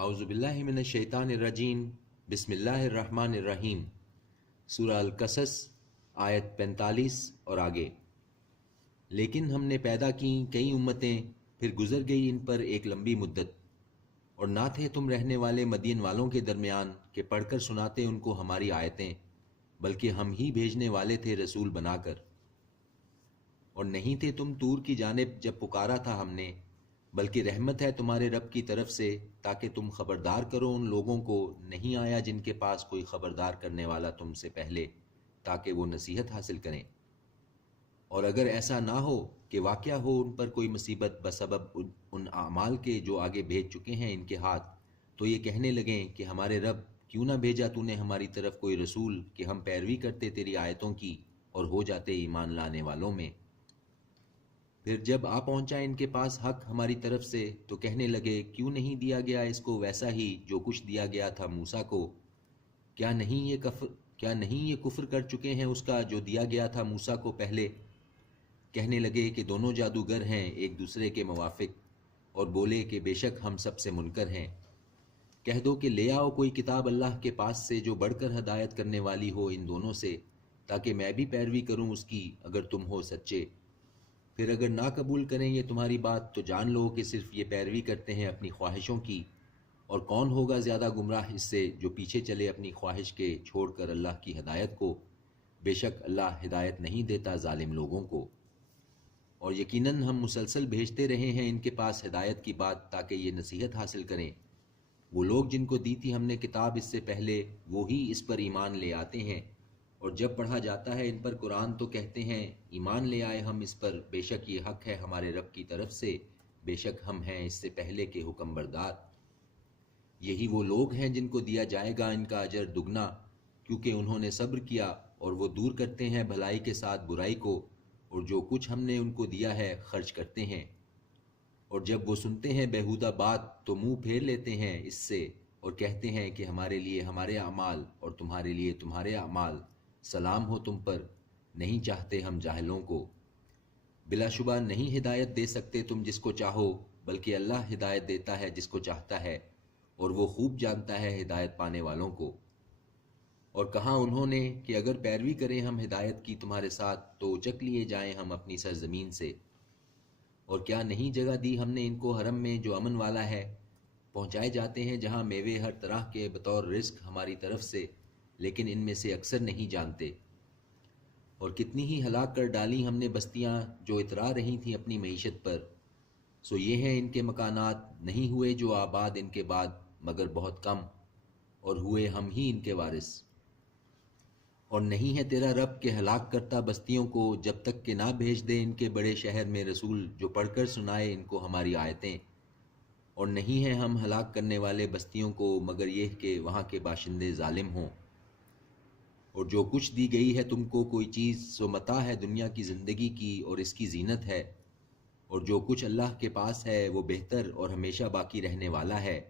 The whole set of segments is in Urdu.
اعوذ باللہ من الشیطان الرجیم بسم اللہ الرحمن الرحیم سورہ القصص آیت 45 اور آگے۔ لیکن ہم نے پیدا کی کئی امتیں، پھر گزر گئی ان پر ایک لمبی مدت، اور نہ تھے تم رہنے والے مدین والوں کے درمیان کہ پڑھ کر سناتے ان کو ہماری آیتیں، بلکہ ہم ہی بھیجنے والے تھے رسول بنا کر۔ اور نہیں تھے تم طور کی جانب جب پکارا تھا ہم نے، بلکہ رحمت ہے تمہارے رب کی طرف سے تاکہ تم خبردار کرو ان لوگوں کو نہیں آیا جن کے پاس کوئی خبردار کرنے والا تم سے پہلے، تاکہ وہ نصیحت حاصل کریں۔ اور اگر ایسا نہ ہو کہ واقعہ ہو ان پر کوئی مصیبت بسبب ان اعمال کے جو آگے بھیج چکے ہیں ان کے ہاتھ، تو یہ کہنے لگیں کہ ہمارے رب کیوں نہ بھیجا تو نے ہماری طرف کوئی رسول کہ ہم پیروی کرتے تیری آیتوں کی اور ہو جاتے ایمان لانے والوں میں۔ پھر جب آ پہنچا ان کے پاس حق ہماری طرف سے تو کہنے لگے کیوں نہیں دیا گیا اس کو ویسا ہی جو کچھ دیا گیا تھا موسیٰ کو؟ کیا نہیں یہ کفر کر چکے ہیں اس کا جو دیا گیا تھا موسیٰ کو پہلے؟ کہنے لگے کہ دونوں جادوگر ہیں ایک دوسرے کے موافق، اور بولے کہ بے شک ہم سب سے منکر ہیں۔ کہہ دو کہ لے آؤ کوئی کتاب اللہ کے پاس سے جو بڑھ کر ہدایت کرنے والی ہو ان دونوں سے، تاکہ میں بھی پیروی کروں اس کی اگر تم ہو سچے۔ پھر اگر نہ قبول کریں یہ تمہاری بات تو جان لو کہ صرف یہ پیروی کرتے ہیں اپنی خواہشوں کی، اور کون ہوگا زیادہ گمراہ اس سے جو پیچھے چلے اپنی خواہش کے چھوڑ کر اللہ کی ہدایت کو۔ بے شک اللہ ہدایت نہیں دیتا ظالم لوگوں کو۔ اور یقیناً ہم مسلسل بھیجتے رہے ہیں ان کے پاس ہدایت کی بات تاکہ یہ نصیحت حاصل کریں۔ وہ لوگ جن کو دی تھی ہم نے کتاب اس سے پہلے وہی اس پر ایمان لے آتے ہیں، اور جب پڑھا جاتا ہے ان پر قرآن تو کہتے ہیں ایمان لے آئے ہم اس پر، بے شک یہ حق ہے ہمارے رب کی طرف سے، بے شک ہم ہیں اس سے پہلے کے حکم بردار۔ یہی وہ لوگ ہیں جن کو دیا جائے گا ان کا اجر دگنا، کیونکہ انہوں نے صبر کیا، اور وہ دور کرتے ہیں بھلائی کے ساتھ برائی کو، اور جو کچھ ہم نے ان کو دیا ہے خرچ کرتے ہیں۔ اور جب وہ سنتے ہیں بیہودہ بات تو منہ پھیر لیتے ہیں اس سے، اور کہتے ہیں کہ ہمارے لیے ہمارے اعمال اور تمہارے لیے تمہارے اعمال، سلام ہو تم پر، نہیں چاہتے ہم جاہلوں کو۔ بلا شبہ نہیں ہدایت دے سکتے تم جس کو چاہو، بلکہ اللہ ہدایت دیتا ہے جس کو چاہتا ہے، اور وہ خوب جانتا ہے ہدایت پانے والوں کو۔ اور کہا انہوں نے کہ اگر پیروی کریں ہم ہدایت کی تمہارے ساتھ تو اچک لیے جائیں ہم اپنی سرزمین سے۔ اور کیا نہیں جگہ دی ہم نے ان کو حرم میں جو امن والا ہے، پہنچائے جاتے ہیں جہاں میوے ہر طرح کے بطور رزق ہماری طرف سے، لیکن ان میں سے اکثر نہیں جانتے۔ اور کتنی ہی ہلاک کر ڈالی ہم نے بستیاں جو اترا رہی تھیں اپنی معیشت پر، سو یہ ہیں ان کے مکانات، نہیں ہوئے جو آباد ان کے بعد مگر بہت کم، اور ہوئے ہم ہی ان کے وارث۔ اور نہیں ہے تیرا رب کہ ہلاک کرتا بستیوں کو جب تک کہ نہ بھیج دے ان کے بڑے شہر میں رسول جو پڑھ کر سنائے ان کو ہماری آیتیں۔ اور نہیں ہے ہم ہلاک کرنے والے بستیوں کو مگر یہ کہ وہاں کے باشندے ظالم ہوں۔ اور جو کچھ دی گئی ہے تم کو کوئی چیز سو متاع ہے دنیا کی زندگی کی اور اس کی زینت ہے، اور جو کچھ اللہ کے پاس ہے وہ بہتر اور ہمیشہ باقی رہنے والا ہے۔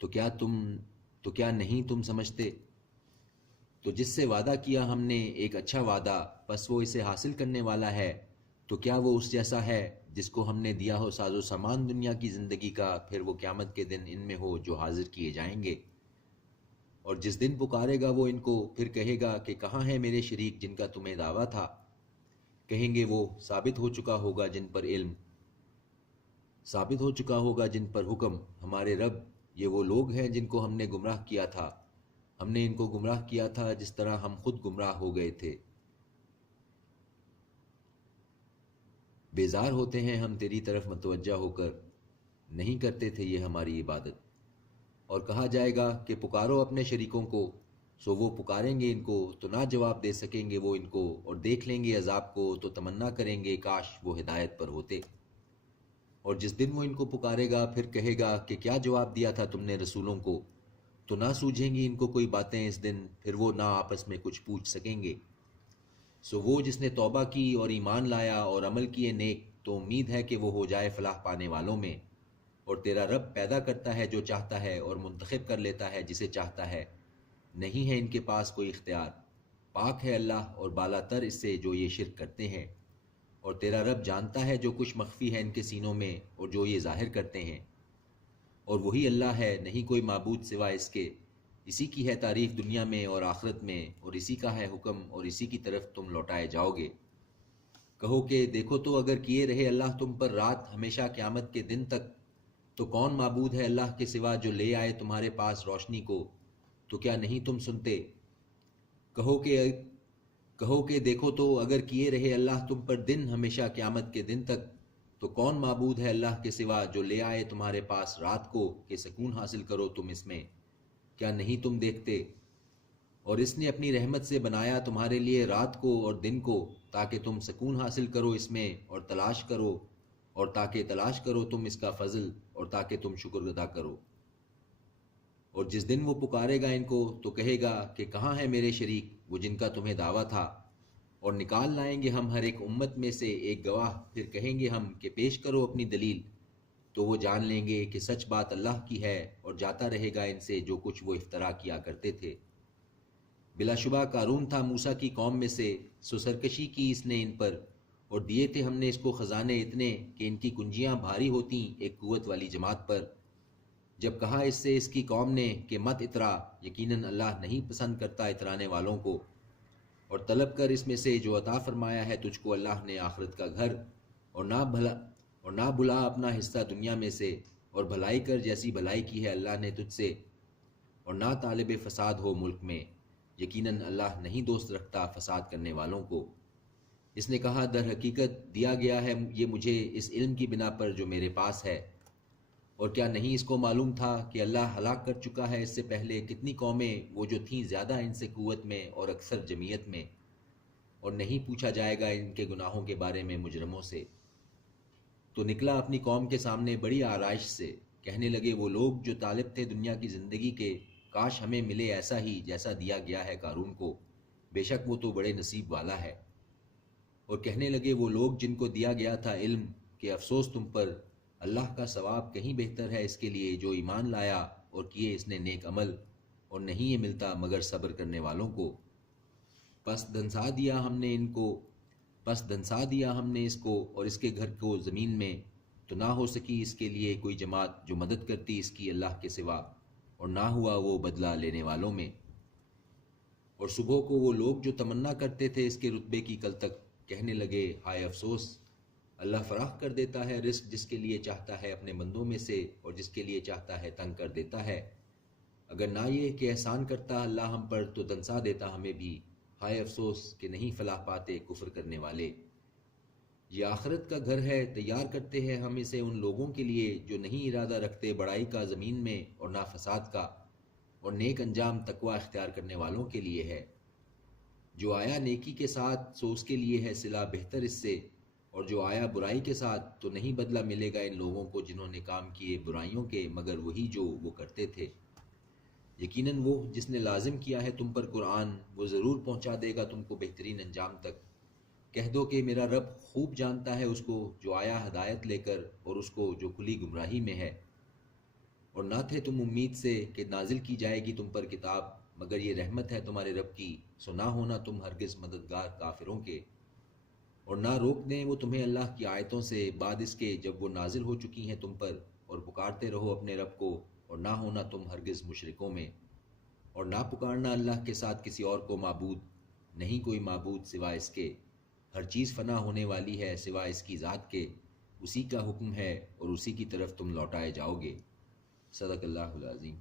تو کیا نہیں تم سمجھتے؟ تو جس سے وعدہ کیا ہم نے ایک اچھا وعدہ، پس وہ اسے حاصل کرنے والا ہے، تو کیا وہ اس جیسا ہے جس کو ہم نے دیا ہو ساز و سامان دنیا کی زندگی کا، پھر وہ قیامت کے دن ان میں ہو جو حاضر کیے جائیں گے۔ اور جس دن پکارے گا وہ ان کو، پھر کہے گا کہ کہاں ہیں میرے شریک جن کا تمہیں دعویٰ تھا؟ کہیں گے وہ ثابت ہو چکا ہوگا جن پر علم، ثابت ہو چکا ہوگا جن پر حکم ہمارے رب، یہ وہ لوگ ہیں جن کو ہم نے گمراہ کیا تھا، ہم نے ان کو گمراہ کیا تھا جس طرح ہم خود گمراہ ہو گئے تھے۔ بیزار ہوتے ہیں ہم تیری طرف متوجہ ہو کر، نہیں کرتے تھے یہ ہماری عبادت۔ اور کہا جائے گا کہ پکارو اپنے شریکوں کو، سو وہ پکاریں گے ان کو تو نہ جواب دے سکیں گے وہ ان کو، اور دیکھ لیں گے عذاب کو تو تمنا کریں گے کاش وہ ہدایت پر ہوتے۔ اور جس دن وہ ان کو پکارے گا پھر کہے گا کہ کیا جواب دیا تھا تم نے رسولوں کو، تو نہ سوجھیں گی ان کو کوئی باتیں اس دن، پھر وہ نہ آپس میں کچھ پوچھ سکیں گے۔ سو وہ جس نے توبہ کی اور ایمان لایا اور عمل کیے نیک، تو امید ہے کہ وہ ہو جائے فلاح پانے والوں میں۔ اور تیرا رب پیدا کرتا ہے جو چاہتا ہے اور منتخب کر لیتا ہے جسے چاہتا ہے، نہیں ہے ان کے پاس کوئی اختیار۔ پاک ہے اللہ اور بالا تر اس سے جو یہ شرک کرتے ہیں۔ اور تیرا رب جانتا ہے جو کچھ مخفی ہے ان کے سینوں میں اور جو یہ ظاہر کرتے ہیں۔ اور وہی اللہ ہے، نہیں کوئی معبود سوا اس کے، اسی کی ہے تعریف دنیا میں اور آخرت میں، اور اسی کا ہے حکم اور اسی کی طرف تم لوٹائے جاؤ گے۔ کہو کہ دیکھو تو اگر کیے رہے اللہ تم پر رات ہمیشہ قیامت کے دن تک، تو کون معبود ہے اللہ کے سوا جو لے آئے تمہارے پاس روشنی کو، تو کیا نہیں تم سنتے؟ کہو کہ دیکھو تو اگر کیے رہے اللہ تم پر دن ہمیشہ قیامت کے دن تک، تو کون معبود ہے اللہ کے سوا جو لے آئے تمہارے پاس رات کو کہ سکون حاصل کرو تم اس میں، کیا نہیں تم دیکھتے؟ اور اس نے اپنی رحمت سے بنایا تمہارے لیے رات کو اور دن کو، تاکہ تم سکون حاصل کرو اس میں اور تاکہ تلاش کرو تم اس کا فضل، اور تاکہ تم شکر ادا کرو۔ اور جس دن وہ پکارے گا ان کو تو کہے گا کہ کہاں ہے میرے شریک وہ جن کا تمہیں دعویٰ تھا، اور نکال لائیں گے ہم ہر ایک امت میں سے ایک گواہ، پھر کہیں گے ہم کہ پیش کرو اپنی دلیل، تو وہ جان لیں گے کہ سچ بات اللہ کی ہے، اور جاتا رہے گا ان سے جو کچھ وہ افترا کیا کرتے تھے۔ بلا شبہ قارون تھا موسیٰ کی قوم میں سے، سو سرکشی کی اس نے ان پر، اور دیے تھے ہم نے اس کو خزانے اتنے کہ ان کی کنجیاں بھاری ہوتیں ایک قوت والی جماعت پر۔ جب کہا اس سے اس کی قوم نے کہ مت اترا، یقیناً اللہ نہیں پسند کرتا اترانے والوں کو، اور طلب کر اس میں سے جو عطا فرمایا ہے تجھ کو اللہ نے آخرت کا گھر، اور نہ بھلا اپنا حصہ دنیا میں سے، اور بھلائی کر جیسی بھلائی کی ہے اللہ نے تجھ سے، اور نہ طالب فساد ہو ملک میں، یقیناً اللہ نہیں دوست رکھتا فساد کرنے والوں کو۔ اس نے کہا در حقیقت دیا گیا ہے یہ مجھے اس علم کی بنا پر جو میرے پاس ہے، اور کیا نہیں اس کو معلوم تھا کہ اللہ ہلاک کر چکا ہے اس سے پہلے کتنی قومیں وہ جو تھیں زیادہ ان سے قوت میں اور اکثر جمعیت میں، اور نہیں پوچھا جائے گا ان کے گناہوں کے بارے میں مجرموں سے۔ تو نکلا اپنی قوم کے سامنے بڑی آرائش سے، کہنے لگے وہ لوگ جو طالب تھے دنیا کی زندگی کے، کاش ہمیں ملے ایسا ہی جیسا دیا گیا ہے قارون کو، بے شک وہ تو بڑے نصیب والا ہے۔ اور کہنے لگے وہ لوگ جن کو دیا گیا تھا علم کہ افسوس تم پر، اللہ کا ثواب کہیں بہتر ہے اس کے لیے جو ایمان لایا اور کیے اس نے نیک عمل، اور نہیں یہ ملتا مگر صبر کرنے والوں کو۔ پس دھنسا دیا ہم نے اس کو اور اس کے گھر کو زمین میں، تو نہ ہو سکی اس کے لیے کوئی جماعت جو مدد کرتی اس کی اللہ کے سوا، اور نہ ہوا وہ بدلہ لینے والوں میں۔ اور صبح کو وہ لوگ جو تمنا کرتے تھے اس کے رتبے کی کل تک، کہنے لگے ہائے افسوس، اللہ فراخ کر دیتا ہے رزق جس کے لیے چاہتا ہے اپنے بندوں میں سے، اور جس کے لیے چاہتا ہے تنگ کر دیتا ہے۔ اگر نہ یہ کہ احسان کرتا اللہ ہم پر تو دنسا دیتا ہمیں بھی، ہائے افسوس کہ نہیں فلاح پاتے کفر کرنے والے۔ یہ آخرت کا گھر ہے، تیار کرتے ہیں ہم اسے ان لوگوں کے لیے جو نہیں ارادہ رکھتے بڑائی کا زمین میں اور نہ فساد کا، اور نیک انجام تقوی اختیار کرنے والوں کے لیے ہے۔ جو آیا نیکی کے ساتھ سو اس کے لیے ہے صلہ بہتر اس سے، اور جو آیا برائی کے ساتھ تو نہیں بدلہ ملے گا ان لوگوں کو جنہوں نے کام کیے برائیوں کے مگر وہی جو وہ کرتے تھے۔ یقیناً وہ جس نے لازم کیا ہے تم پر قرآن، وہ ضرور پہنچا دے گا تم کو بہترین انجام تک۔ کہہ دو کہ میرا رب خوب جانتا ہے اس کو جو آیا ہدایت لے کر اور اس کو جو کھلی گمراہی میں ہے۔ اور نہ تھے تم امید سے کہ نازل کی جائے گی تم پر کتاب، مگر یہ رحمت ہے تمہارے رب کی، سو نہ ہونا تم ہرگز مددگار کافروں کے۔ اور نہ روک دیں وہ تمہیں اللہ کی آیتوں سے بعد اس کے جب وہ نازل ہو چکی ہیں تم پر، اور پکارتے رہو اپنے رب کو، اور نہ ہونا تم ہرگز مشرکوں میں۔ اور نہ پکارنا اللہ کے ساتھ کسی اور کو معبود، نہیں کوئی معبود سوا اس کے، ہر چیز فنا ہونے والی ہے سوا اس کی ذات کے، اسی کا حکم ہے اور اسی کی طرف تم لوٹائے جاؤ گے۔ صدق اللہ العظیم۔